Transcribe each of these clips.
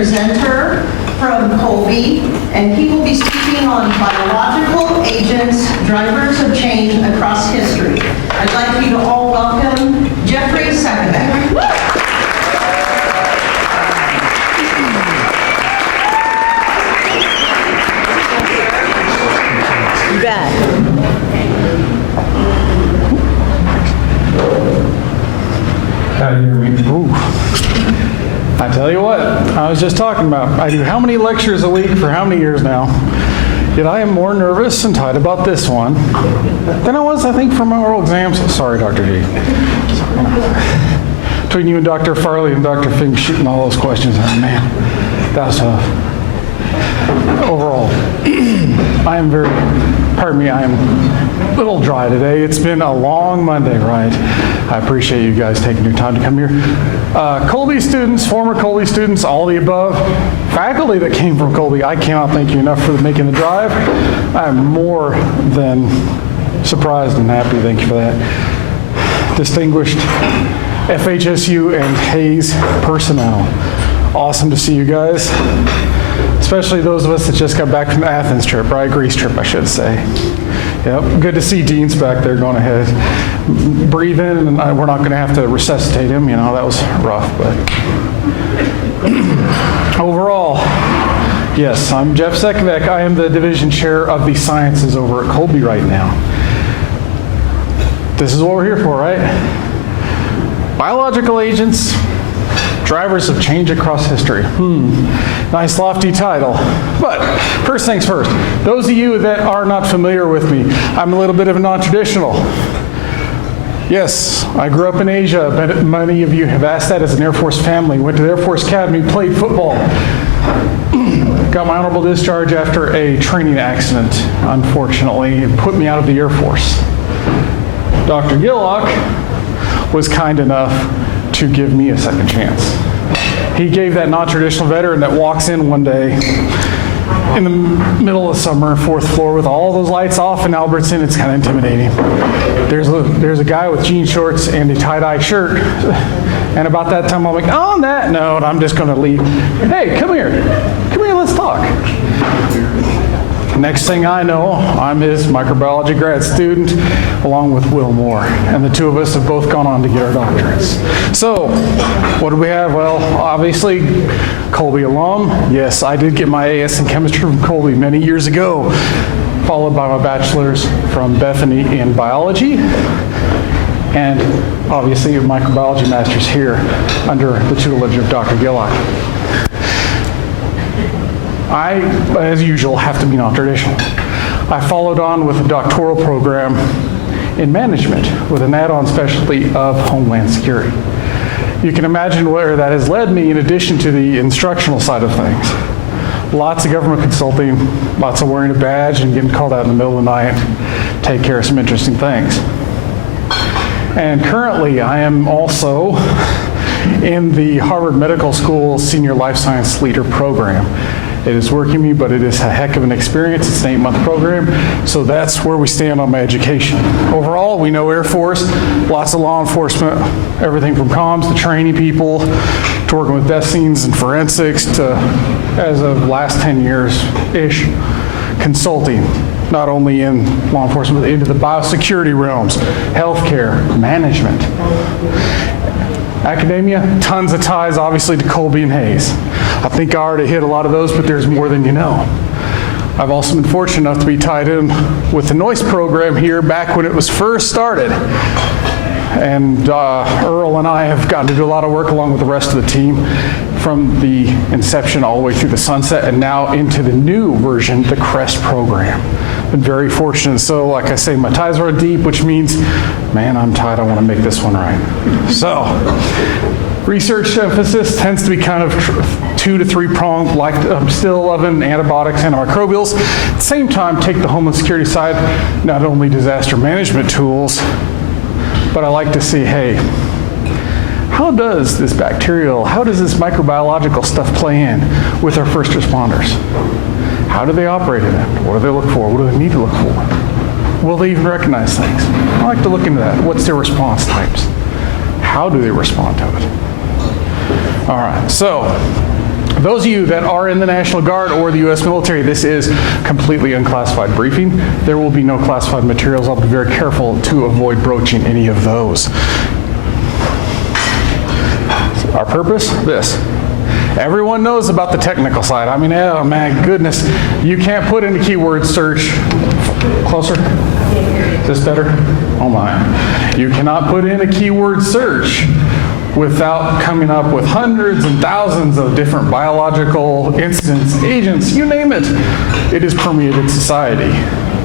presenter from Colby, and he will be speaking on biological agents, drivers of change across history. I'd like you to all welcome Jeffrey Sakovic. You bet. How do you hear me? Ooh. I tell you what, I was just talking about, I do how many lectures a week for how many years now, yet I am more nervous and tight about this one than I was, I think, for my oral exams. Sorry, Dr. G. Between you and Dr. Farley and Dr. Fink shooting all those questions, man, that was tough. Overall, I am I am a little dry today. It's been a long Monday, right? I appreciate you guys taking your time to come here. Colby students, former Colby students, all the above, faculty that came from Colby, I cannot thank you enough for making the drive. I'm more than surprised and happy. Thank you for that. Distinguished FHSU and Hayes personnel. Awesome to see you guys. Especially those of us that just got back from the Athens trip, right? Greece trip, I should say. Yep, good to see Dean's back there going ahead. Breathe in, and we're not going to have to resuscitate him. You know, that was rough, but overall, yes, I'm Jeff Sekovic. I am the division chair of the sciences over at Colby right now. This is what we're here for, right? Biological agents, drivers of change across history. Nice lofty title. But first things first, those of you that are not familiar with me, I'm a little bit of a non-traditional. Yes, I grew up in Asia, but many of you have asked that as an Air Force family. Went to the Air Force Academy, played football. Got my honorable discharge after a training accident, unfortunately. It put me out of the Air Force. Dr. Gillock was kind enough to give me a second chance. He gave that non-traditional veteran that walks in one day in the middle of summer, 4th floor, with all those lights off in Albertson. It's kind of intimidating. There's a guy with jean shorts and a tie-dye shirt. And about that time, I'm like, on that note, I'm just going to leave. Hey, come here, let's talk. Next thing I know, I'm his microbiology grad student, along with Will Moore. And the two of us have both gone on to get our doctorates. So, what do we have? Well, obviously, Colby alum. Yes, I did get my AS in chemistry from Colby many years ago, followed by my bachelor's from Bethany in biology. And obviously, a microbiology master's here under the tutelage of Dr. Gillock. I, as usual, have to be non-traditional. I followed on with a doctoral program in management with an add-on specialty of Homeland Security. You can imagine where that has led me in addition to the instructional side of things. Lots of government consulting, lots of wearing a badge and getting called out in the middle of the night, take care of some interesting things. And currently, I am also in the Harvard Medical School Senior Life Science Leader Program. It is working me, but it is a heck of an experience. It's an 8-month program, so that's where we stand on my education. Overall, we know Air Force, lots of law enforcement, everything from comms to training people, to working with death scenes and forensics, to, as of last 10 years-ish, consulting, not only in law enforcement, but into the biosecurity realms, healthcare, management. Academia, tons of ties, obviously, to Colby and Hayes. I think I already hit a lot of those, but there's more than you know. I've also been fortunate enough to be tied in with the NOIS program here back when it was first started. And Earl and I have gotten to do a lot of work along with the rest of the team from the inception all the way through the sunset and now into the new version, the CREST program. Been very fortunate. So like I say, my ties are deep, which means, man, I'm tired. I want to make this one right. So research emphasis tends to be kind of 2 to 3 pronged, like I'm still loving antibiotics, antimicrobials. At the same time, take the Homeland Security side, not only disaster management tools, but I like to see, hey, how does this microbiological stuff play in with our first responders? How do they operate in it? What do they look for? What do they need to look for? Will they even recognize things? I like to look into that. What's their response types? How do they respond to it? All right, so Those of you that are in the National Guard or the U.S. military, this is completely unclassified briefing. There will be no classified materials. I'll be very careful to avoid broaching any of those. Our purpose? This. Everyone knows about the technical side. I mean, oh my goodness, you can't put in a keyword search. Closer? Is this better? Oh my. You cannot put in a keyword search without coming up with hundreds and thousands of different biological incidents, agents, you name it. It has permeated society.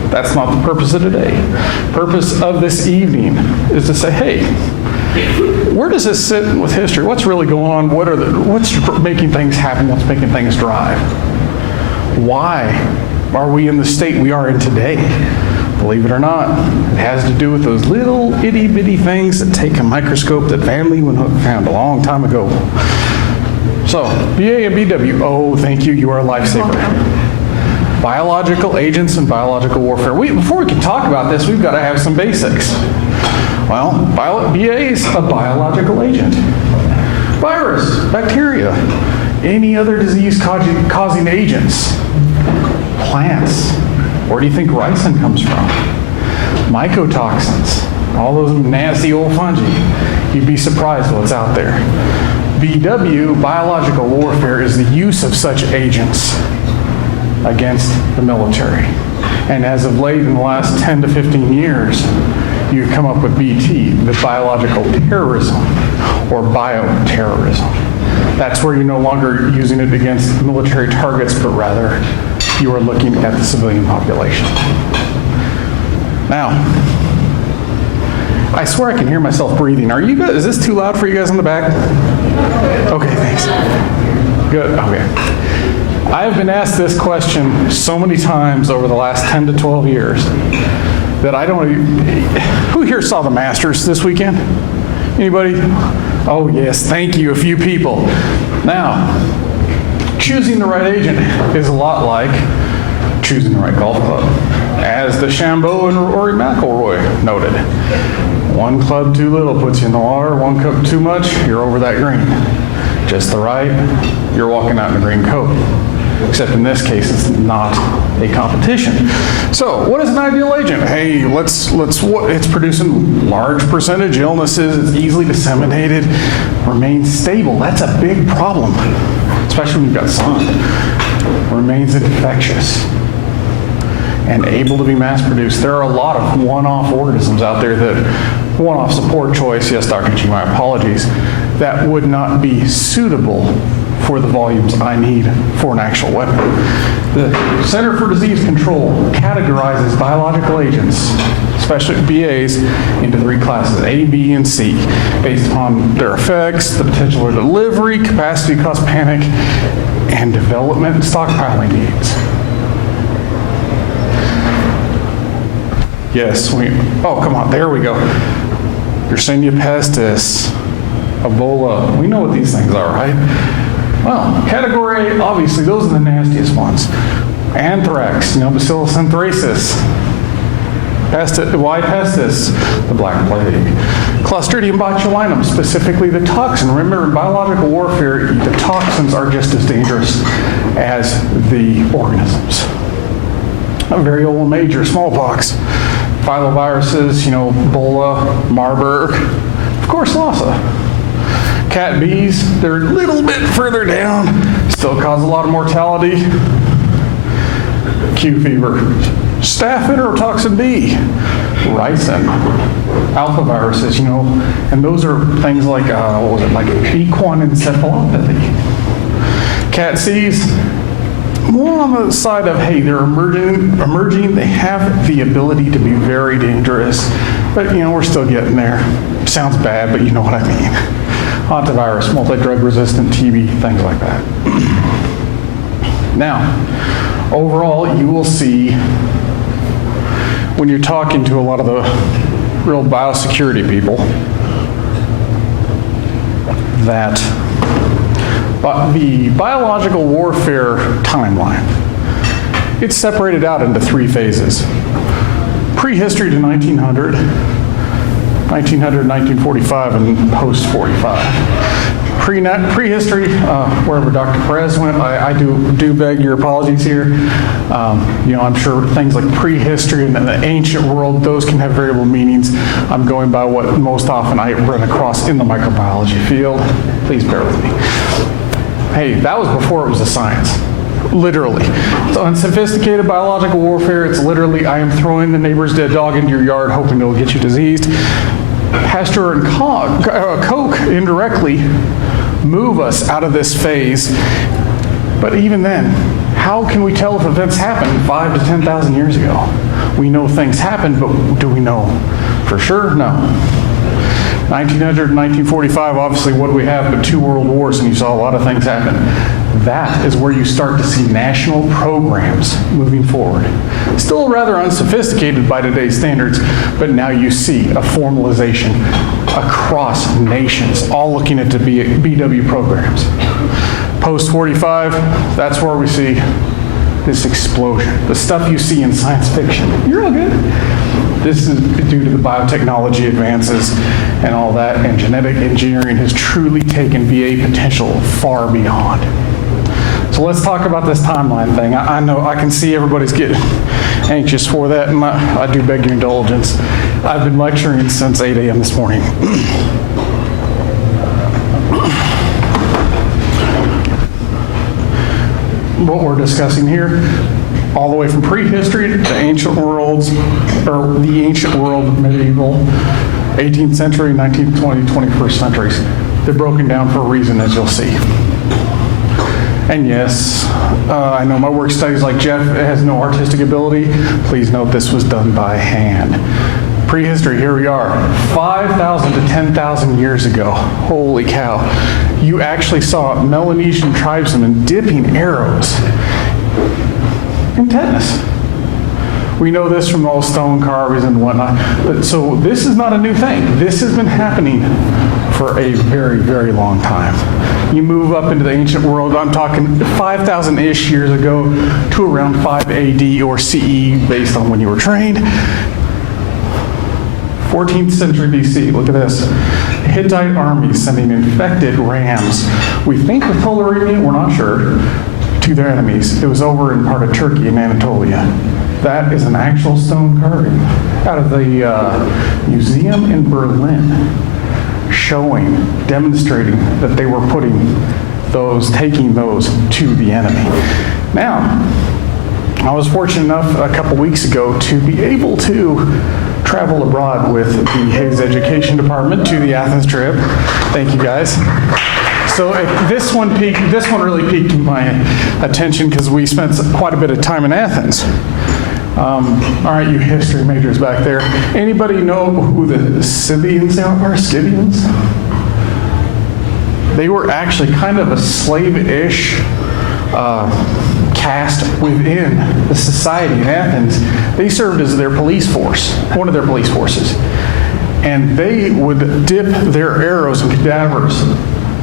That's not the purpose of today. Purpose of this evening is to say, hey, where does this sit with history? What's really going on? What's making things happen? What's making things drive? Why are we in the state we are in today? Believe it or not, it has to do with those little itty-bitty things that take a microscope that Van Leeuwenhoek found a long time ago. So, BA and BW, oh, thank you, you are a lifesaver. Biological agents and biological warfare. Before we can talk about this, we've got to have some basics. Well, BA is a biological agent. Virus, bacteria, any other disease-causing agents, plants. Where do you think ricin comes from? Mycotoxins, all those nasty old fungi. You'd be surprised what's out there. BW, biological warfare, is the use of such agents against the military. And as of late, in the last 10 to 15 years, you come up with BT, the biological terrorism or bioterrorism. That's where you're no longer using it against military targets, but rather you are looking at the civilian population. Now, I swear I can hear myself breathing. Are you guys, is this too loud for you guys in the back? Okay, thanks. Good, okay. I have been asked this question so many times over the last 10 to 12 years that I don't even, who here saw the Masters this weekend? Anybody? Oh yes, thank you, a few people. Now, choosing the right agent is a lot like choosing the right golf club. As the Shambo and Rory McIlroy noted, one club too little puts you in the water, one cup too much, you're over that green. Just the right, you're walking out in a green coat. Except in this case, it's not a competition. So, what is an ideal agent? Hey, it's producing large percentage illnesses, it's easily disseminated, remains stable. That's a big problem, especially when you've got sun. Remains infectious and able to be mass produced. There are a lot of one-off organisms out there that, one-off support choice, yes, Dr. G, my apologies, that would not be suitable for the volumes I need for an actual weapon. The Center for Disease Control categorizes biological agents, especially BAs, into 3 classes, A, B, and C, based upon their effects, the potential for delivery, capacity to cause panic, and development and stockpiling needs. Yes, oh, come on, there we go. Yersinia pestis, Ebola, we know what these things are, right? Well, category A, obviously, those are the nastiest ones. Anthrax, Bacillus anthracis. Y pestis, the Black Plague. Clostridium botulinum, specifically the toxin. Remember, in biological warfare, the toxins are just as dangerous as the organisms. A very old major, smallpox. Filoviruses, Ebola, Marburg, of course, Lassa. Cat Bs, they're a little bit further down, still cause a lot of mortality. Q fever. Staph enterotoxin B, ricin, alpha viruses, and those are things like, like equine encephalopathy. Cat Cs, more on the side of, hey, they're emerging, they have the ability to be very dangerous, but we're still getting there. Sounds bad, but you know what I mean. Hantavirus, multi-drug resistant TB, things like that. Now, overall, you will see when you're talking to a lot of the real biosecurity people that the biological warfare timeline, it's separated out into 3 phases. Prehistory to 1900, 1945, and post-45. prehistory, wherever Dr. Perez went, I do beg your apologies here. I'm sure things like prehistory and the ancient world, those can have variable meanings. I'm going by what most often I run across in the microbiology field. Please bear with me. Hey, that was before it was a science. Literally. It's unsophisticated biological warfare. It's literally, I am throwing the neighbor's dead dog into your yard hoping it'll get you diseased. Pasteur and Koch indirectly move us out of this phase. But even then, how can we tell if events happened 5 to 10,000 years ago? We know things happened, but do we know for sure? No. 1900 and 1945, obviously, what do we have but 2 world wars, and you saw a lot of things happen. That is where you start to see national programs moving forward. Still rather unsophisticated by today's standards, but now you see a formalization across nations, all looking at the BW programs. Post-45, that's where we see this explosion. The stuff you see in science fiction. You're all good. This is due to the biotechnology advances and all that, and genetic engineering has truly taken VA potential far beyond. So let's talk about this timeline thing. I know I can see everybody's getting anxious for that, and I do beg your indulgence. I've been lecturing since 8 a.m. this morning. What we're discussing here, all the way from prehistory to ancient worlds, or the ancient world, medieval, 18th century, 19th, 20th, 21st centuries. They're broken down for a reason, as you'll see. And yes, I know my work studies like Jeff has no artistic ability. Please note this was done by hand. Prehistory, here we are. 5,000 to 10,000 years ago. Holy cow. You actually saw Melanesian tribesmen dipping arrows in tetanus. We know this from all stone carvings and whatnot. But so this is not a new thing. This has been happening for a very, very long time. You move up into the ancient world, I'm talking 5,000-ish years ago to around 5 AD or CE based on when you were trained. 14th century BC, look at this. Hittite armies sending infected rams, we think with tularemia, we're not sure, to their enemies. It was over in part of Turkey in Anatolia. That is an actual stone carving out of the museum in Berlin, showing, demonstrating that they were taking those to the enemy. Now, I was fortunate enough a couple weeks ago to be able to travel abroad with the Hayes Education Department to the Athens trip. Thank you guys. So this one really piqued my attention because we spent quite a bit of time in Athens. All right, you history majors back there. Anybody know who the Scythians are? Scythians? They were actually kind of a slave-ish caste within the society in Athens. They served as their police force, one of their police forces. And they would dip their arrows in cadavers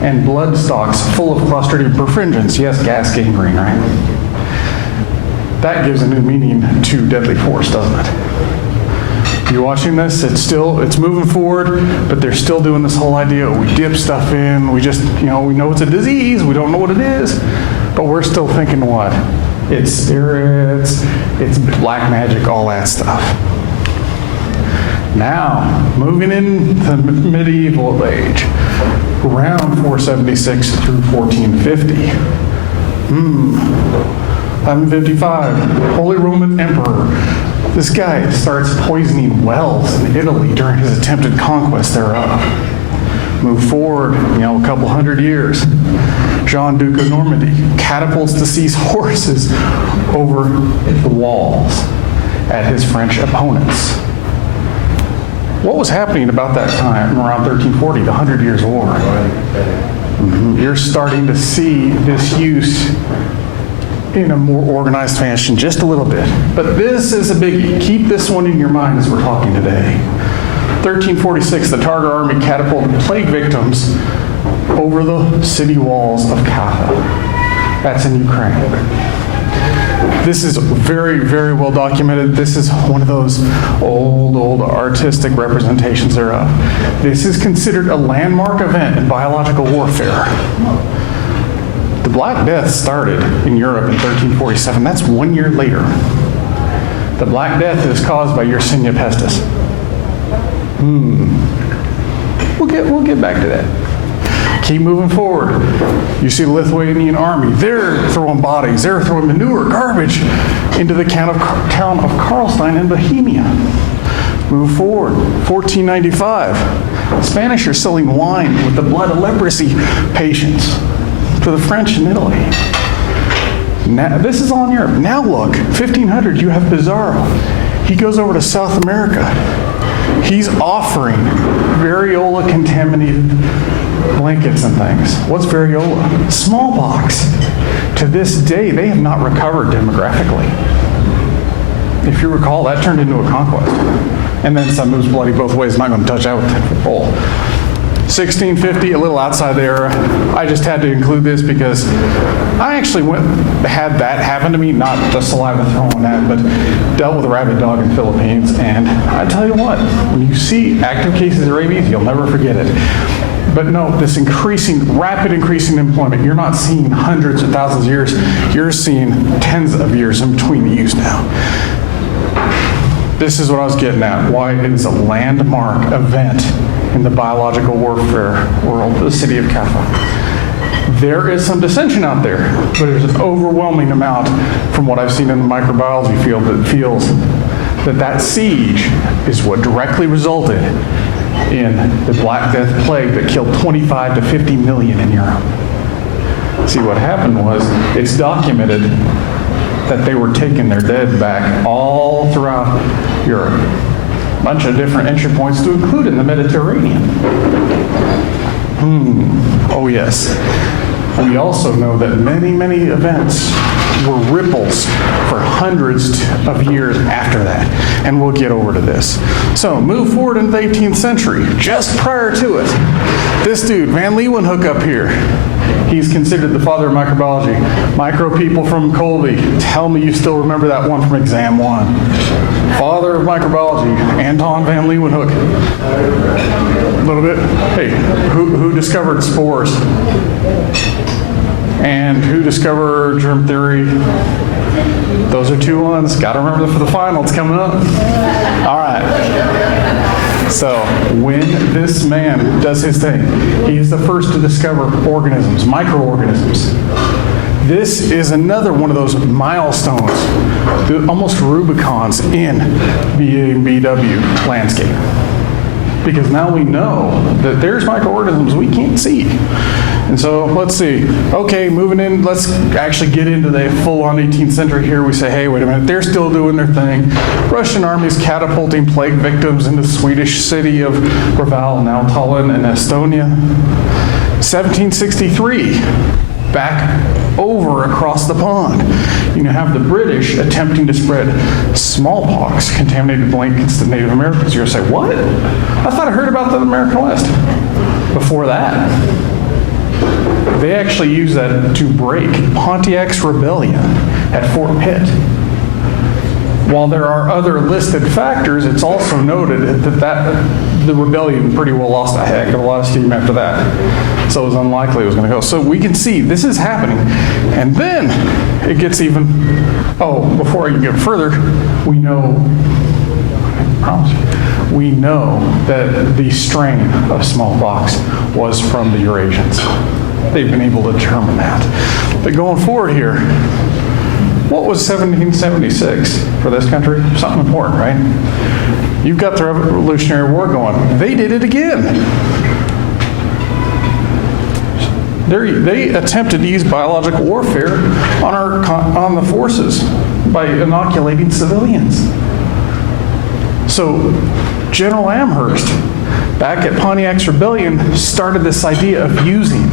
and blood stalks full of Clostridium perfringens. Yes, gas gangrene, right? That gives a new meaning to deadly force, doesn't it? You're watching this, it's moving forward, but they're still doing this whole idea, we dip stuff in, we just, we know it's a disease, we don't know what it is, but we're still thinking what? It's spirits, it's black magic, all that stuff. Now, moving in the medieval age, around 476 through 1450. 1155, Holy Roman Emperor. This guy starts poisoning wells in Italy during his attempted conquest thereof. Move forward, a couple hundred years. Jean Duke of Normandy catapults to seize horses over the walls at his French opponents. What was happening about that time, around 1340, the 100 Years' War? You're starting to see this use in a more organized fashion, just a little bit. But this is a biggie. Keep this one in your mind as we're talking today. 1346, the Tartar army catapulted plague victims over the city walls of Kaffa. That's in Ukraine. This is very, very well documented. This is one of those old artistic representations thereof. This is considered a landmark event in biological warfare. The Black Death started in Europe in 1347. That's 1 year later. The Black Death is caused by Yersinia pestis. We'll get back to that. Keep moving forward. You see the Lithuanian army. They're throwing bodies. They're throwing manure, garbage into the town of Karlstein in Bohemia. Move forward. 1495. Spanish are selling wine with the blood of leprosy patients to the French in Italy. Now, this is all in Europe. Now look, 1500, you have Pizarro. He goes over to South America. He's offering variola contaminated blankets and things. What's variola? Smallpox. To this day, they have not recovered demographically. If you recall, that turned into a conquest. And then some moves bloody both ways. I'm not going to touch that with 10-foot pole. 1650, a little outside the era. I just had to include this because I actually had that happen to me, not the saliva throwing at, but dealt with a rabid dog in the Philippines. And I tell you what, when you see active cases of rabies, you'll never forget it. But no, this rapid increasing employment, you're not seeing hundreds of thousands of years, you're seeing tens of years in between the use now. This is what I was getting at, why it is a landmark event in the biological warfare world, the city of Kaffa. There is some dissension out there, but there's an overwhelming amount from what I've seen in the microbiology field that feels that siege is what directly resulted in the Black Death plague that killed 25 to 50 million in Europe. See, what happened was, it's documented that they were taking their dead back all throughout Europe. A bunch of different entry points to include in the Mediterranean. Oh yes. We also know that many events were ripples for hundreds of years after that. And we'll get over to this. So move forward into the 18th century. Just prior to it, this dude, Van Leeuwenhoek up here, he's considered the father of microbiology. Micro people from Colby, tell me you still remember that one from exam 1. Father of microbiology, Anton Van Leeuwenhoek. A little bit. Hey, who discovered spores? And who discovered germ theory? Those are 2 ones. Got to remember them for the final. It's coming up. All right. So when this man does his thing, he is the first to discover organisms, microorganisms. This is another one of those milestones, almost Rubicons in BW landscape. Because now we know that there's microorganisms we can't see. And so let's see. Okay, moving in, let's actually get into the full-on 18th century here. We say, hey, wait a minute, they're still doing their thing. Russian armies catapulting plague victims into the Swedish city of Reval, now Tallinn in Estonia. 1763, back over across the pond. You have the British attempting to spread smallpox contaminated blankets to Native Americans. You're going to say, what? I thought I heard about the American West. Before that, they actually used that to break Pontiac's rebellion at Fort Pitt. While there are other listed factors, it's also noted that the rebellion pretty well lost a heck of a lot of steam after that. So it was unlikely it was going to go. So we can see this is happening. And then it gets even, before I can get further, we know that the strain of smallpox was from the Eurasians. They've been able to determine that. But going forward here, what was 1776 for this country? Something important, right? You've got the Revolutionary War going. They did it again. They attempted to use biological warfare on the forces by inoculating civilians. So General Amherst, back at Pontiac's Rebellion, started this idea of using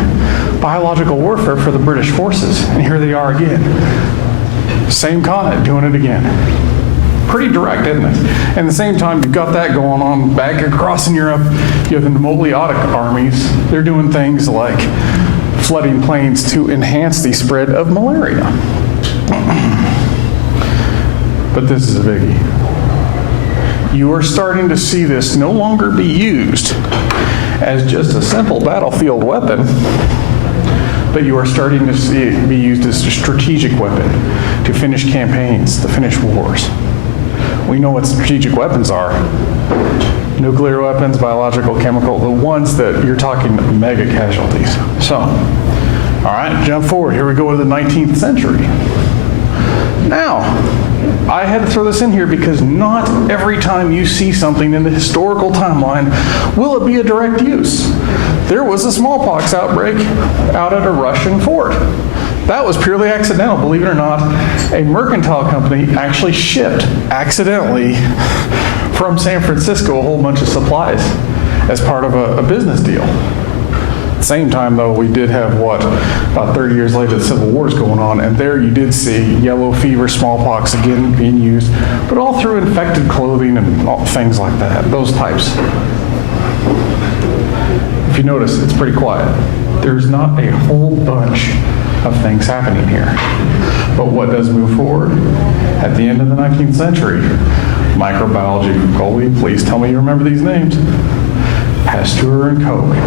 biological warfare for the British forces. And here they are again. Same continent, doing it again. Pretty direct, isn't it? And at the same time, you've got that going on back across in Europe. You have the Napoleonic armies. They're doing things like flooding plains to enhance the spread of malaria. But this is a biggie. You are starting to see this no longer be used as just a simple battlefield weapon, but you are starting to see it be used as a strategic weapon to finish campaigns, to finish wars. We know what strategic weapons are. Nuclear weapons, biological, chemical, the ones that you're talking mega casualties. So, all right, jump forward. Here we go to the 19th century. Now, I had to throw this in here because not every time you see something in the historical timeline will it be a direct use. There was a smallpox outbreak out at a Russian fort. That was purely accidental, believe it or not. A mercantile company actually shipped accidentally from San Francisco a whole bunch of supplies as part of a business deal. At the same time, though, we did have, about 30 years later, the Civil War is going on, and there you did see yellow fever, smallpox again being used, but all through infected clothing and things like that, those types. If you notice, it's pretty quiet. There's not a whole bunch of things happening here. But what does move forward? At the end of the 19th century, microbiology. Colby, please tell me you remember these names. Pasteur and Koch.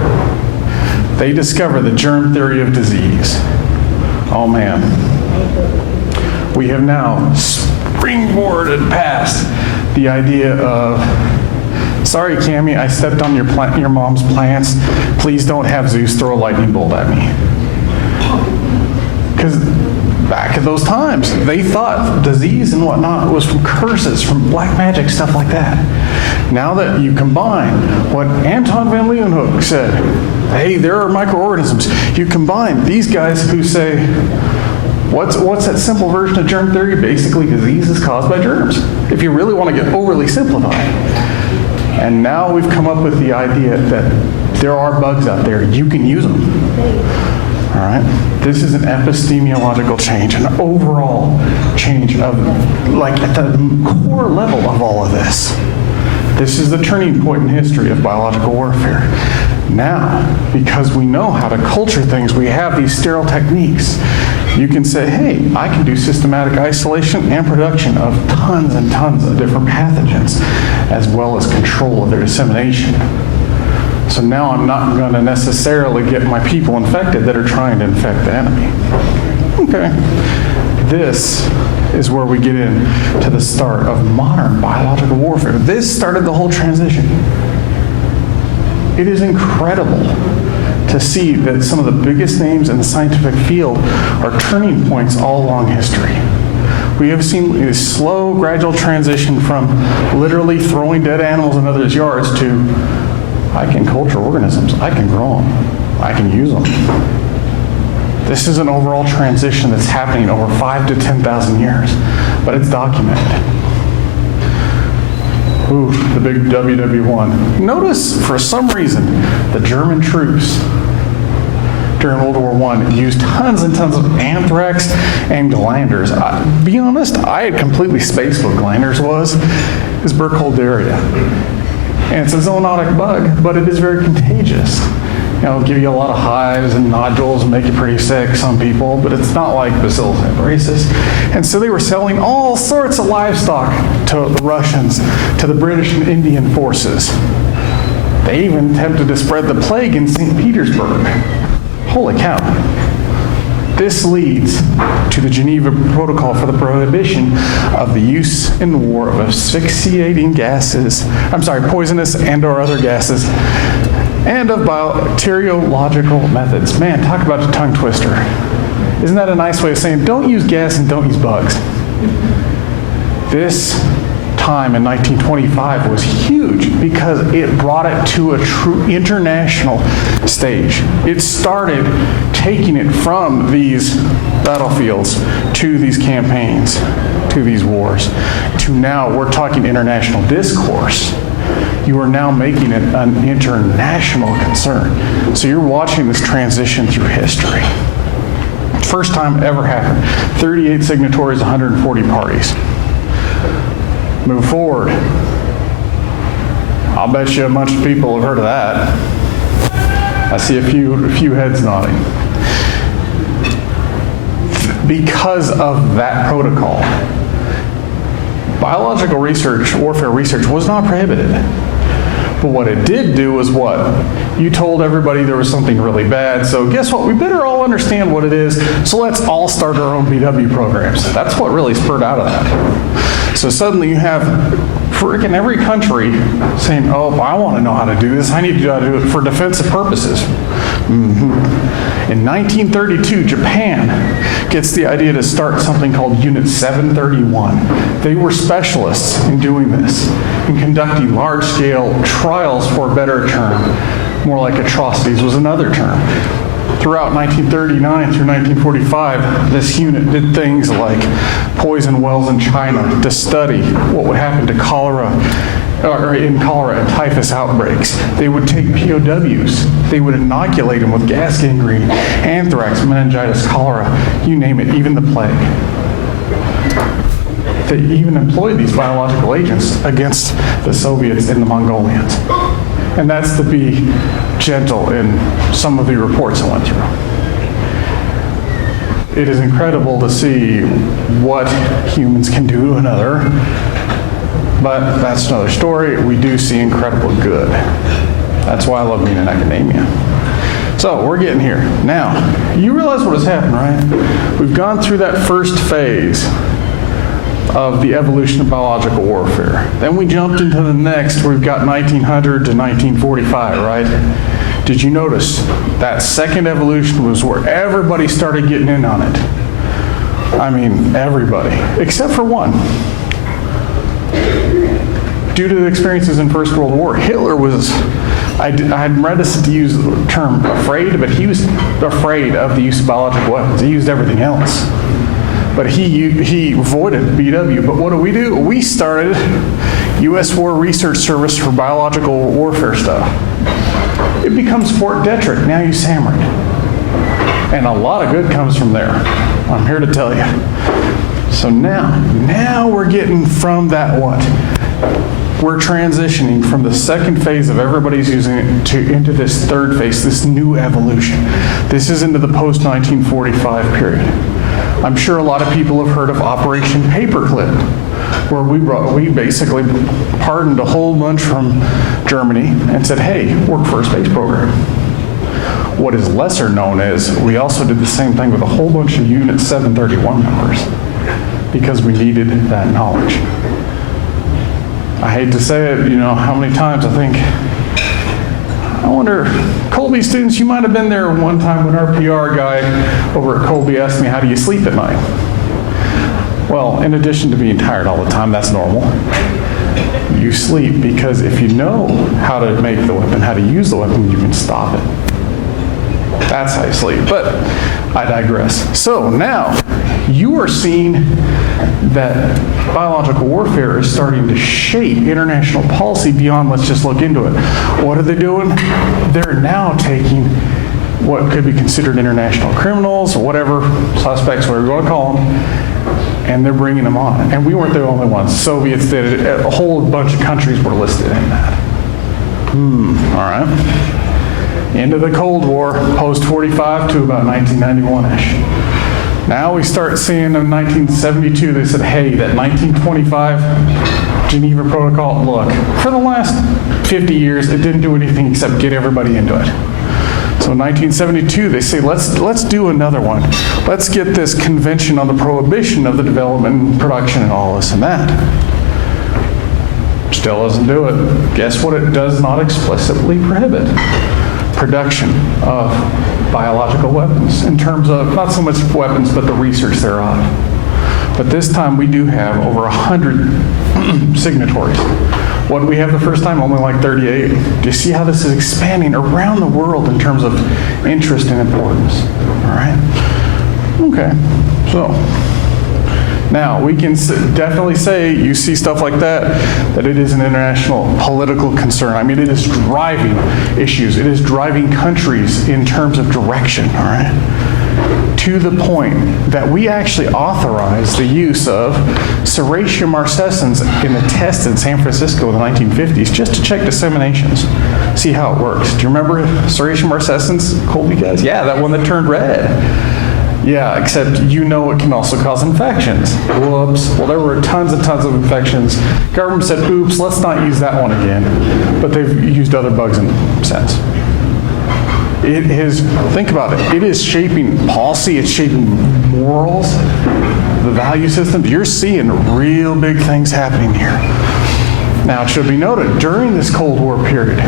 They discover the germ theory of disease. Oh man. We have now springboarded past the idea of, sorry, Cammie, I stepped on your mom's plants. Please don't have Zeus throw a lightning bolt at me. Because back in those times, they thought disease and whatnot was from curses, from black magic, stuff like that. Now that you combine what Anton van Leeuwenhoek said, hey, there are microorganisms. You combine these guys who say, what's that simple version of germ theory? Basically, disease is caused by germs, if you really want to get overly simplified. And now we've come up with the idea that there are bugs out there. You can use them. All right? This is an epistemological change, an overall change of, like, at the core level of all of this. This is the turning point in history of biological warfare. Now, because we know how to culture things, we have these sterile techniques. You can say, hey, I can do systematic isolation and production of tons and tons of different pathogens, as well as control of their dissemination. So now I'm not going to necessarily get my people infected that are trying to infect the enemy. Okay. This is where we get into the start of modern biological warfare. This started the whole transition. It is incredible to see that some of the biggest names in the scientific field are turning points all along history. We have seen a slow, gradual transition from literally throwing dead animals in others' yards to, I can culture organisms, I can grow them, I can use them. This is an overall transition that's happening over 5,000 to 10,000 years, but it's documented. Ooh, the big WW1. Notice, for some reason, the German troops during World War I used tons and tons of anthrax and glanders. Be honest, I had completely spaced what glanders was. It's Burkholderia. And it's a zoonotic bug, but it is very contagious. It'll give you a lot of hives and nodules and make you pretty sick, some people, but it's not like Bacillus anthracis. And so they were selling all sorts of livestock to the Russians, to the British and Indian forces. They even attempted to spread the plague in St. Petersburg. Holy cow. This leads to the Geneva Protocol for the prohibition of the use in war of asphyxiating gases, poisonous and or other gases, and of bacteriological methods. Man, talk about a tongue twister. Isn't that a nice way of saying don't use gas and don't use bugs? This time in 1925 was huge because it brought it to a true international stage. It started taking it from these battlefields to these campaigns, to these wars, to now we're talking international discourse. You are now making it an international concern. So you're watching this transition through history. First time ever happened. 38 signatories, 140 parties. Move forward. I'll bet you a bunch of people have heard of that. I see a few heads nodding. Because of that protocol, biological research, warfare research, was not prohibited. But what it did do was what? You told everybody there was something really bad, so guess what? We better all understand what it is, so let's all start our own BW programs. That's what really spurred out of that. So suddenly you have freaking every country saying, oh, I want to know how to do this. I need to know how to do it for defensive purposes. In 1932, Japan gets the idea to start something called Unit 731. They were specialists in doing this, in conducting large-scale trials, for a better term. More like atrocities was another term. Throughout 1939 through 1945, this unit did things like poison wells in China to study what would happen to cholera and typhus outbreaks. They would take POWs. They would inoculate them with gas gangrene, anthrax, meningitis, cholera, you name it, even the plague. They even employed these biological agents against the Soviets and the Mongolians. And that's to be gentle in some of the reports I went through. It is incredible to see what humans can do to another, but that's another story. We do see incredible good. That's why I love being in academia. So we're getting here. Now, you realize what has happened, right? We've gone through that first phase of the evolution of biological warfare. Then we jumped into the next, where we've got 1900 to 1945, right? Did you notice that second evolution was where everybody started getting in on it? I mean, everybody, except for one. Due to the experiences in First World War, Hitler was, I'm reticent to use the term afraid, but he was afraid of the use of biological weapons. He used everything else. But he avoided BW. But what do? We started U.S. War Research Service for biological warfare stuff. It becomes Fort Detrick, now USAMRIID. And a lot of good comes from there. I'm here to tell you. So now we're getting from that what? We're transitioning from the second phase of everybody's using it into this third phase, this new evolution. This is into the post-1945 period. I'm sure a lot of people have heard of Operation Paperclip, where we basically pardoned a whole bunch from Germany and said, hey, work for a space program. What is lesser known is we also did the same thing with a whole bunch of Unit 731 members because we needed that knowledge. I hate to say it, how many times I think, I wonder, Colby students, you might have been there one time when our PR guy over at Colby asked me, how do you sleep at night? Well, in addition to being tired all the time, that's normal. You sleep because if you know how to make the weapon, how to use the weapon, you can stop it. That's how you sleep. But I digress. So now, you are seeing that biological warfare is starting to shape international policy beyond let's just look into it. What are they doing? They're now taking what could be considered international criminals or whatever, suspects, whatever you want to call them, and they're bringing them on. And we weren't the only ones. Soviets did it. A whole bunch of countries were listed in that. All right. Into the Cold War, post-45 to about 1991-ish. Now we start seeing in 1972, they said, hey, that 1925 Geneva Protocol, look, for the last 50 years, it didn't do anything except get everybody into it. So in 1972, they say, let's do another one. Let's get this convention on the prohibition of the development and production and all this and that. Still doesn't do it. Guess what it does not explicitly prohibit? Production of biological weapons in terms of not so much weapons, but the research thereof. But this time we do have over 100 signatories. What did we have the first time? Only like 38. Do you see how this is expanding around the world in terms of interest and importance? All right. Okay. So now we can definitely say you see stuff like that it is an international political concern. I mean, it is driving issues. It is driving countries in terms of direction. All right. To the point that we actually authorized the use of serratia marcescens in a test in San Francisco in the 1950s just to check disseminations, see how it works. Do you remember serratia marcescens, Colby guys? Yeah, that one that turned red. Yeah, except you know it can also cause infections. Whoops. Well, there were tons and tons of infections. Government said, oops, let's not use that one again. But they've used other bugs since. It is, think about it, it is shaping policy, it's shaping morals, the value systems. You're seeing real big things happening here. Now, it should be noted, during this Cold War period,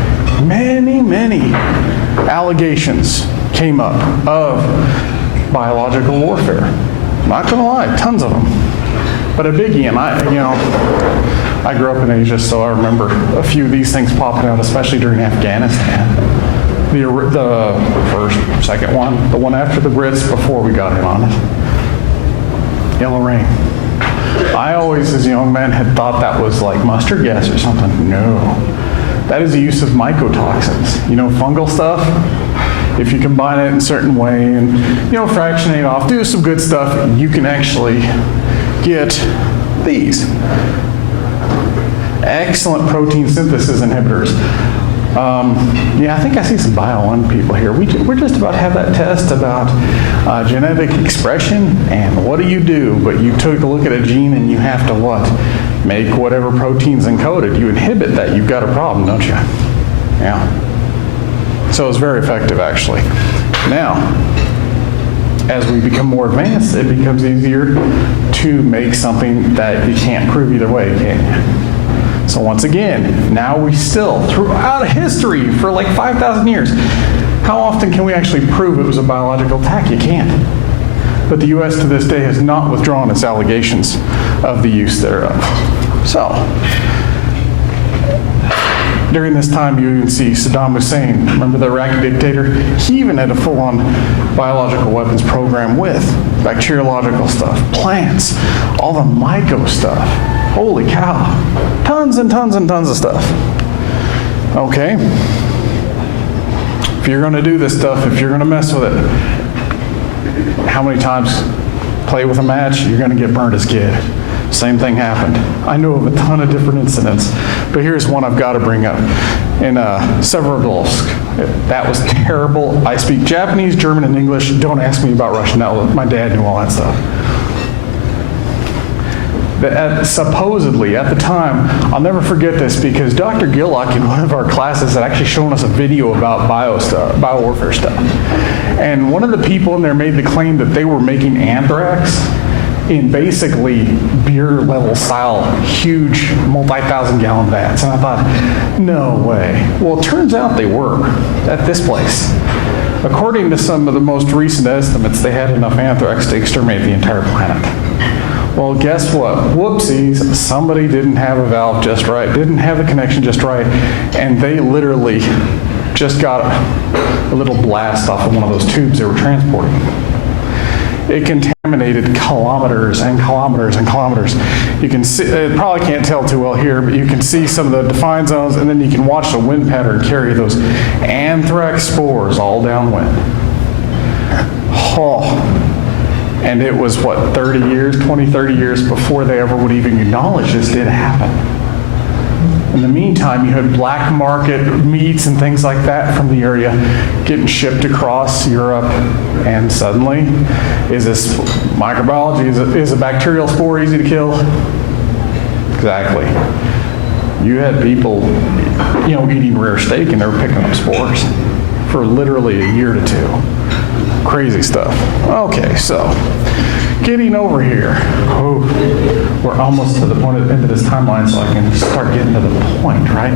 many allegations came up of biological warfare. Not gonna lie, tons of them. But a biggie, and I grew up in Asia, so I remember a few of these things popping out, especially during Afghanistan. The first, second one, the one after the Brits before we got in on it. Yellow rain. I always, as a young man, had thought that was like mustard gas or something. No. That is the use of mycotoxins. You know, fungal stuff? If you combine it in a certain way and, fractionate off, do some good stuff, you can actually get these. Excellent protein synthesis inhibitors. I think I see some Bio1 people here. We're just about to have that test about genetic expression and what do you do, but you took a look at a gene and you have to what? Make whatever protein's encoded. You inhibit that, you've got a problem, don't you? Yeah. So it's very effective, actually. Now, as we become more advanced, it becomes easier to make something that you can't prove either way, can you? So once again, now we still, throughout history, for like 5,000 years, how often can we actually prove it was a biological attack? You can't. But the U.S. to this day has not withdrawn its allegations of the use thereof. So, during this time, you even see Saddam Hussein, remember the Iraqi dictator? He even had a full-on biological weapons program with bacteriological stuff, plants, all the myco stuff. Holy cow. Tons and tons and tons of stuff. Okay. If you're going to do this stuff, if you're going to mess with it, how many times play with a match, you're going to get burned as a kid. Same thing happened. I know of a ton of different incidents, but here's one I've got to bring up. In Severodolsk, that was terrible. I speak Japanese, German, and English. Don't ask me about Russian. My dad knew all that stuff. Supposedly, at the time, I'll never forget this because Dr. Gillock in one of our classes had actually shown us a video about biowarfare stuff. And one of the people in there made the claim that they were making anthrax in basically beer level style, huge multi-thousand gallon vats. And I thought, no way. Well, it turns out they were at this place. According to some of the most recent estimates, they had enough anthrax to exterminate the entire planet. Well, guess what? Whoopsies, somebody didn't have a valve just right, didn't have the connection just right, and they literally just got a little blast off of one of those tubes they were transporting. It contaminated kilometers and kilometers and kilometers. You can see, it probably can't tell too well here, but you can see some of the defined zones, and then you can watch the wind pattern carry those anthrax spores all downwind. Oh. And it was, what, 30 years before they ever would even acknowledge this did happen. In the meantime, you had black market meats and things like that from the area getting shipped across Europe, and suddenly, is this microbiology, is a bacterial spore easy to kill? Exactly. You had people, eating rare steak and they were picking up spores for literally a year to two. Crazy stuff. Okay, so getting over here. Oh, we're almost to the end of this timeline, so I can start getting to the point, right?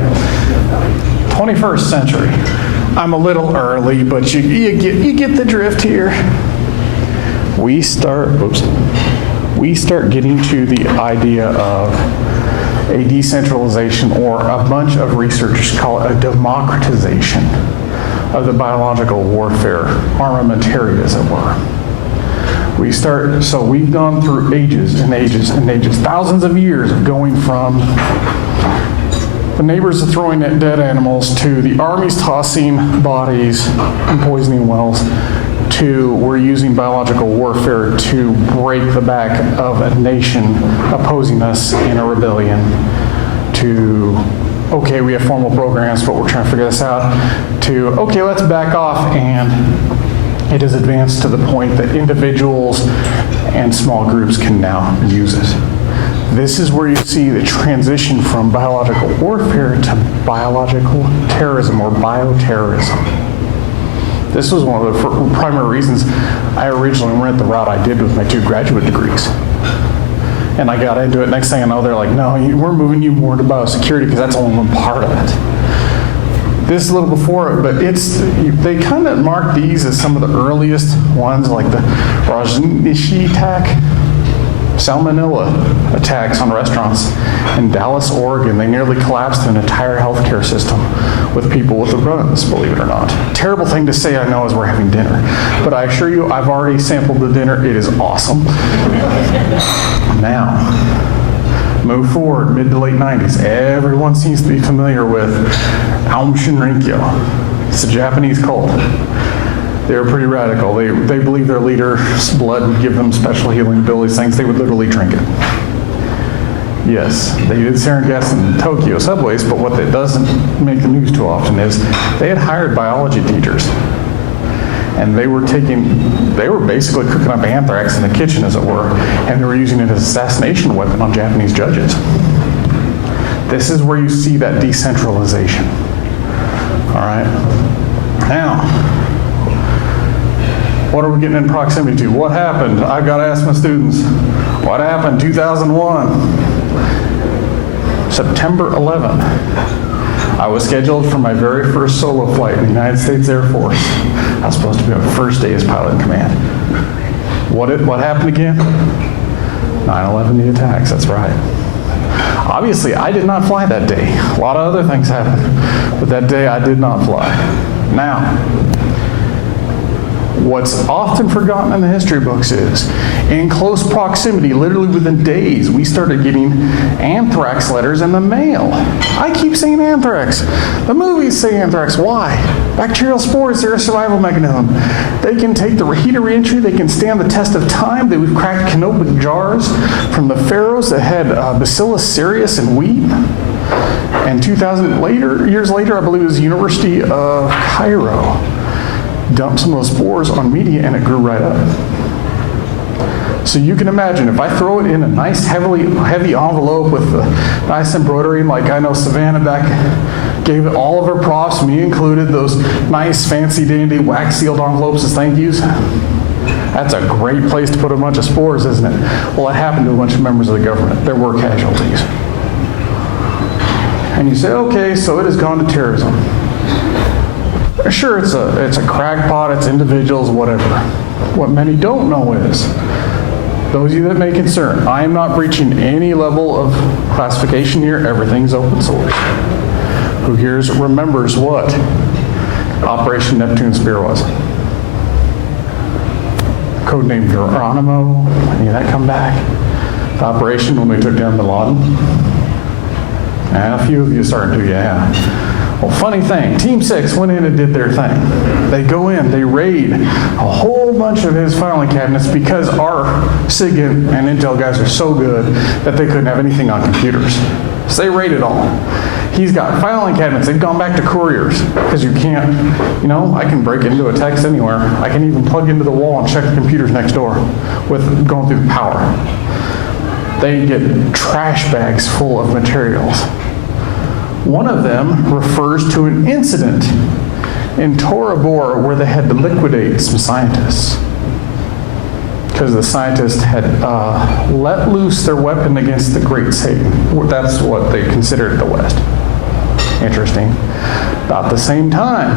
21st century. I'm a little early, but you get the drift here. We start getting to the idea of a decentralization, or a bunch of researchers call it a democratization of the biological warfare armamentarium, as it were. So we've gone through ages and ages and ages, thousands of years of going from the neighbors throwing at dead animals, to the armies tossing bodies and poisoning wells, to we're using biological warfare to break the back of a nation opposing us in a rebellion, to okay, we have formal programs, but we're trying to figure this out, to, okay, let's back off and It has advanced to the point that individuals and small groups can now use it. This is where you see the transition from biological warfare to biological terrorism or bioterrorism. This was one of the primary reasons I originally went the route I did with my 2 graduate degrees. And I got into it, next thing I know, they're like, no, we're moving you more into biosecurity because that's only one part of it. This is a little before it, but they kind of mark these as some of the earliest ones, like the Rajneesh attack, salmonella attacks on restaurants in Dallas, Oregon. They nearly collapsed an entire healthcare system with people with the runs, believe it or not. Terrible thing to say, I know, as we're having dinner. But I assure you, I've already sampled the dinner. It is awesome. Now, move forward, mid to late 90s. Everyone seems to be familiar with Aum Shinrikyo. It's a Japanese cult. They were pretty radical. They believed their leader's blood would give them special healing abilities, things they would literally drink it. Yes, they did sarin gas in Tokyo subways, but what that doesn't make the news too often is they had hired biology teachers. And they were basically cooking up anthrax in the kitchen, as it were, and they were using it as an assassination weapon on Japanese judges. This is where you see that decentralization. All right? Now, what are we getting in proximity to? What happened? I've got to ask my students, what happened 2001? September 11th. I was scheduled for my very first solo flight in the United States Air Force. I was supposed to be on the first day as pilot in command. What happened again? 9/11, the attacks, that's right. Obviously, I did not fly that day. A lot of other things happened, but that day I did not fly. Now, what's often forgotten in the history books is, in close proximity, literally within days, we started getting anthrax letters in the mail. I keep saying anthrax. The movies say anthrax. Why? Bacterial spores, they're a survival mechanism. They can take the heat of reentry, they can stand the test of time. We've cracked canopic jars from the pharaohs that had Bacillus cereus and wheat. And 2,000 years later, I believe it was the University of Cairo, dumped some of those spores on media and it grew right up. So you can imagine if I throw it in a nice heavy envelope with nice embroidery, like I know Savannah back gave it all of her props, me included, those nice fancy dandy wax sealed envelopes as thank yous. That's a great place to put a bunch of spores, isn't it? Well, it happened to a bunch of members of the government. There were casualties. And you say, okay, so it has gone to terrorism. Sure, it's a crackpot, it's individuals, whatever. What many don't know is, those of you that may concern, I am not breaching any level of classification here. Everything's open source. Who here remembers what Operation Neptune Spear was? Codename Geronimo. Any of that come back? The operation when we took down Bin Laden? And a few of you starting to, yeah. Well, funny thing, Team 6 went in and did their thing. They go in, they raid a whole bunch of his filing cabinets because our SIG and Intel guys are so good that they couldn't have anything on computers. So they raid it all. He's got filing cabinets. They've gone back to couriers because you can't, I can break into a text anywhere. I can even plug into the wall and check the computers next door with going through power. They get trash bags full of materials. One of them refers to an incident in Tora Bora where they had to liquidate some scientists because the scientists had let loose their weapon against the Great Satan. That's what they considered the West. Interesting. About the same time,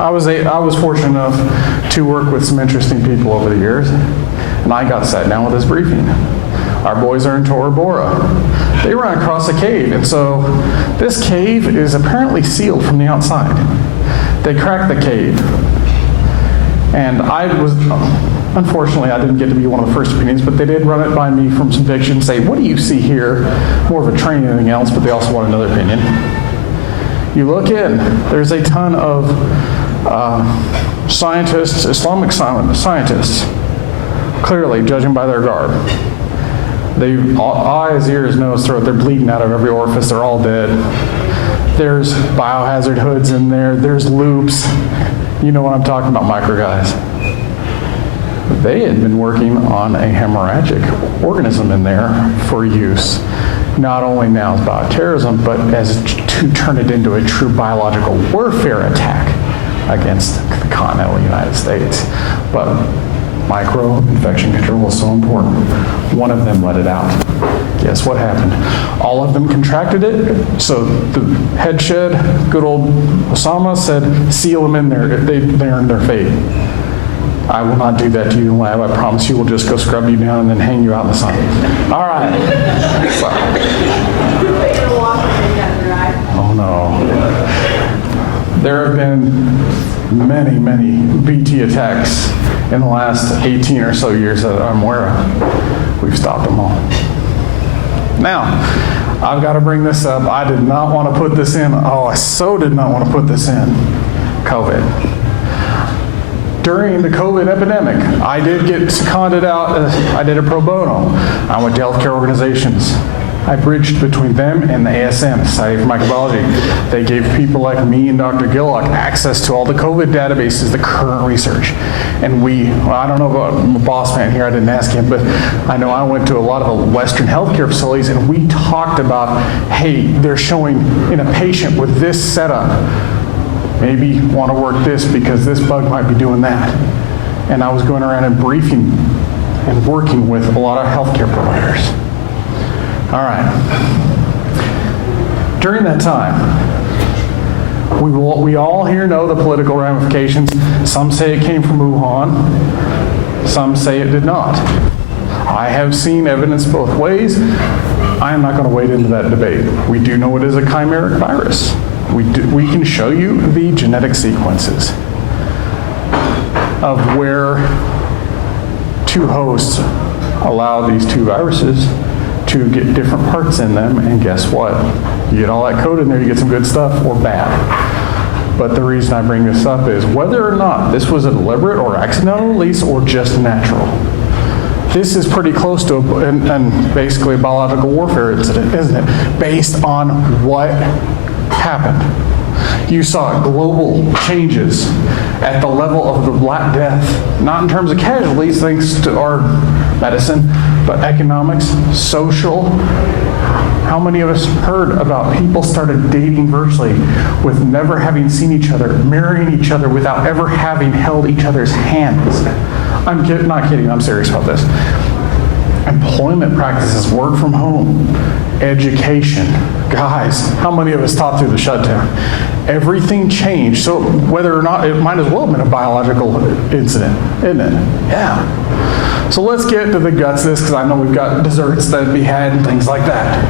I was fortunate enough to work with some interesting people over the years, and I got sat down with this briefing. Our boys are in Tora Bora. They run across a cave, and so this cave is apparently sealed from the outside. They cracked the cave, and unfortunately, I didn't get to be one of the first opinions, but they did run it by me from some fiction, say, what do you see here? More of a training than anything else, but they also want another opinion. You look in, there's a ton of scientists, Islamic scientists, clearly, judging by their garb. Eyes, ears, nose, throat, they're bleeding out of every orifice, they're all dead. There's biohazard hoods in there, there's loops. You know what I'm talking about, micro guys. They had been working on a hemorrhagic organism in there for use, not only now as bioterrorism, but as to turn it into a true biological warfare attack against the continental United States. But micro-infection control is so important. One of them let it out. Guess what happened? All of them contracted it, so the head shed, good old Osama said, seal them in there. They earned their fate. I will not do that to you in the lab. I promise you we'll just go scrub you down and then hang you out in the sun. All right. Oh no. There have been many, many BT attacks in the last 18 or so years that I'm aware of. We've stopped them all. Now, I've got to bring this up. I did not want to put this in. Oh, I so did not want to put this in. COVID. During the COVID epidemic, I did get seconded out. I did a pro bono. I went to healthcare organizations. I bridged between them and the ASM, Society for Microbiology. They gave people like me and Dr. Gillock access to all the COVID databases, the current research. And I don't know about my boss man here, I didn't ask him, but I know I went to a lot of the Western healthcare facilities and we talked about, hey, they're showing in a patient with this setup, maybe want to work this because this bug might be doing that. And I was going around and briefing and working with a lot of healthcare providers. All right. During that time, we all here know the political ramifications. Some say it came from Wuhan. Some say it did not. I have seen evidence both ways. I am not going to wade into that debate. We do know it is a chimeric virus. We can show you the genetic sequences of where two hosts allow these two viruses to get different parts in them, and guess what? You get all that code in there, you get some good stuff or bad. But the reason I bring this up is whether or not this was a deliberate or accidental release or just natural. This is pretty close to and basically a biological warfare incident, isn't it? Based on what happened. You saw global changes at the level of the Black Death, not in terms of casualties, thanks to our medicine, but economics, social. How many of us heard about people started dating virtually with never having seen each other, marrying each other without ever having held each other's hands? I'm not kidding, I'm serious about this. Employment practices, work from home, education. Guys, how many of us taught through the shutdown? Everything changed, so whether or not, it might as well have been a biological incident, isn't it? Yeah. So let's get to the guts of this, because I know we've got desserts that be had and things like that.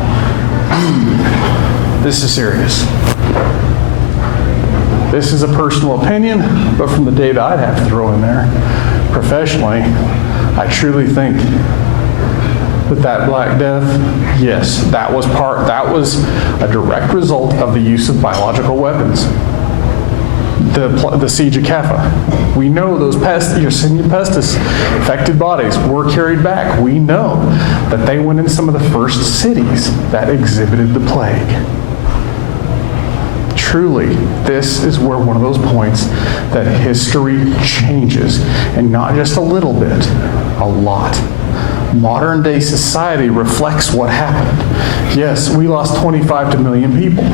This is serious. This is a personal opinion, but from the data I'd have to throw in there, professionally, I truly think that Black Death, yes, that was a direct result of the use of biological weapons. The siege of Kaffa. We know those Yersinia pestis affected bodies were carried back. We know that they went in some of the first cities that exhibited the plague. Truly, this is where one of those points that history changes, and not just a little bit, a lot. Modern day society reflects what happened. Yes, we lost 25 million people.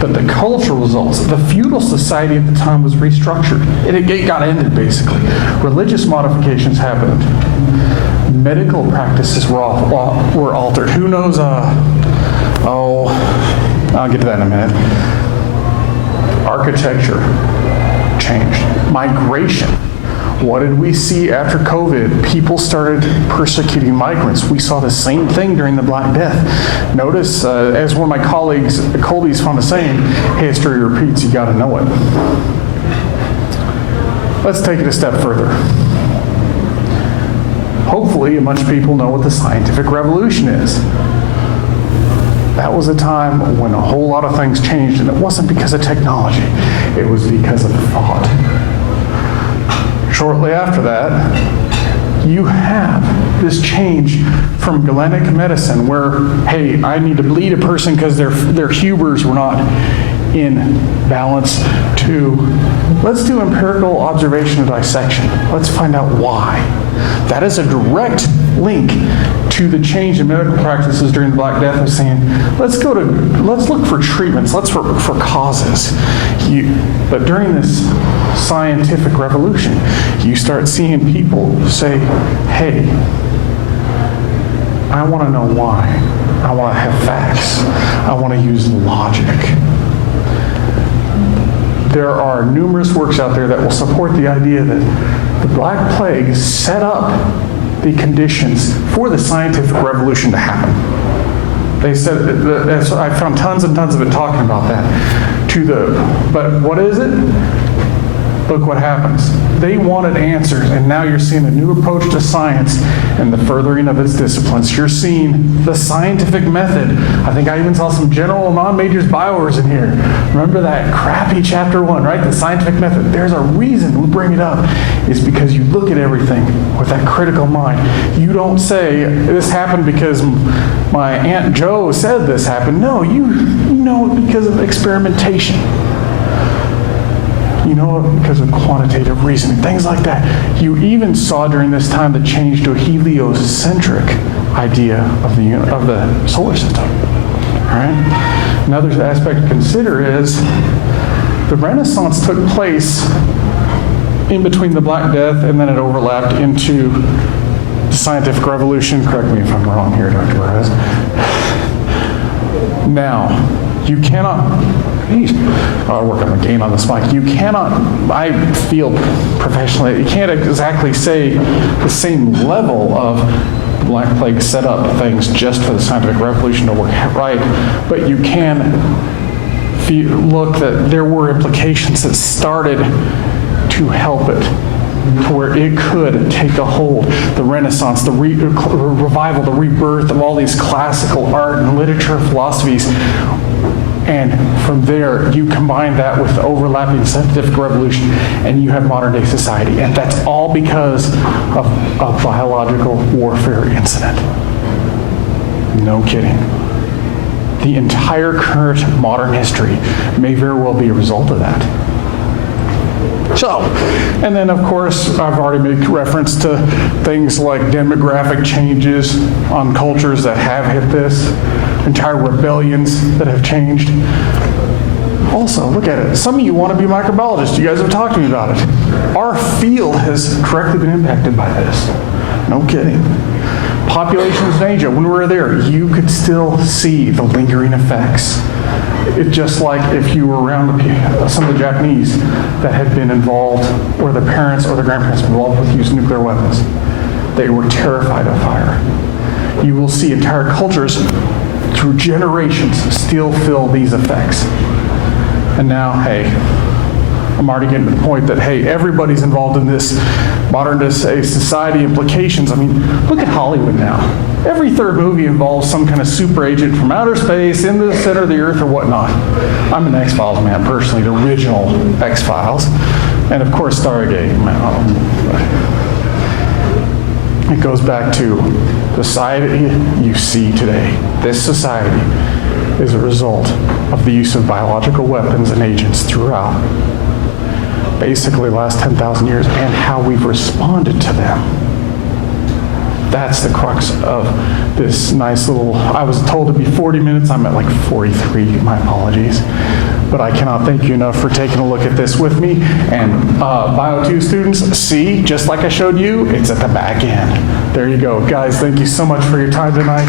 But the cultural results, the feudal society at the time was restructured. It got ended, basically. Religious modifications happened. Medical practices were altered. Who knows, I'll get to that in a minute. Architecture changed. Migration. What did we see after COVID? People started persecuting migrants. We saw the same thing during the Black Death. Notice, as one of my colleagues, Colby's fond of saying, history repeats, you gotta know it. Let's take it a step further. Hopefully, a bunch of people know what the scientific revolution is. That was a time when a whole lot of things changed, and it wasn't because of technology. It was because of thought. Shortly after that, you have this change from Galenic medicine where, hey, I need to bleed a person because their Hubers were not. in balance to, let's do empirical observation and dissection. Let's find out why. That is a direct link to the change in medical practices during the Black Death of saying, let's look for treatments, let's look for causes. But during this scientific revolution, you start seeing people say, hey, I want to know why. I want to have facts. I want to use logic. There are numerous works out there that will support the idea that the Black Plague set up the conditions for the scientific revolution to happen. They said, I found tons and tons of it talking about that. But what is it? Look what happens. They wanted answers, and now you're seeing a new approach to science and the furthering of its disciplines. You're seeing the scientific method. I think I even saw some general non-majors bioers in here. Remember that crappy chapter 1, right? The scientific method. There's a reason we bring it up. It's because you look at everything with that critical mind. You don't say, this happened because my Aunt Joe said this happened. No, you know it because of experimentation. You know it because of quantitative reasoning, things like that. You even saw during this time the change to a heliocentric idea of the solar system. All right? Another aspect to consider is the Renaissance took place in between the Black Death, and then it overlapped into the scientific revolution. Correct me if I'm wrong here, Dr. Perez. Now, you cannot... I work on the gain on this mic. You cannot, I feel professionally, you can't exactly say the same level of Black Plague set up things just for the scientific revolution to work right, but you can look that there were implications that started to help it to where it could take a hold. The Renaissance, the revival, the rebirth of all these classical art and literature philosophies. And from there, you combine that with the overlapping scientific revolution, and you have modern day society. And that's all because of a biological warfare incident. No kidding. The entire current modern history may very well be a result of that. So, and then of course, I've already made reference to things like demographic changes on cultures that have hit this, entire rebellions that have changed. Also, look at it. Some of you want to be microbiologists. You guys have talked to me about it. Our field has directly been impacted by this. No kidding. Populations in Asia, when we were there, you could still see the lingering effects. It's just like if you were around some of the Japanese that had been involved, or the parents or the grandparents involved with use of nuclear weapons. They were terrified of fire. You will see entire cultures through generations still feel these effects. And now, hey, I'm already getting to the point that, hey, everybody's involved in this modern day society implications. I mean, look at Hollywood now. Every third movie involves some kind of super agent from outer space into the center of the earth or whatnot. I'm an X-Files man, personally, the original X-Files. And of course, Stargate. It goes back to the society you see today. This society is a result of the use of biological weapons and agents throughout basically the last 10,000 years and how we've responded to them. That's the crux of this nice little, I was told to be 40 minutes, I'm at like 43, my apologies. But I cannot thank you enough for taking a look at this with me. And Bio 2 students, see, just like I showed you, it's at the back end. There you go. Guys, thank you so much for your time tonight.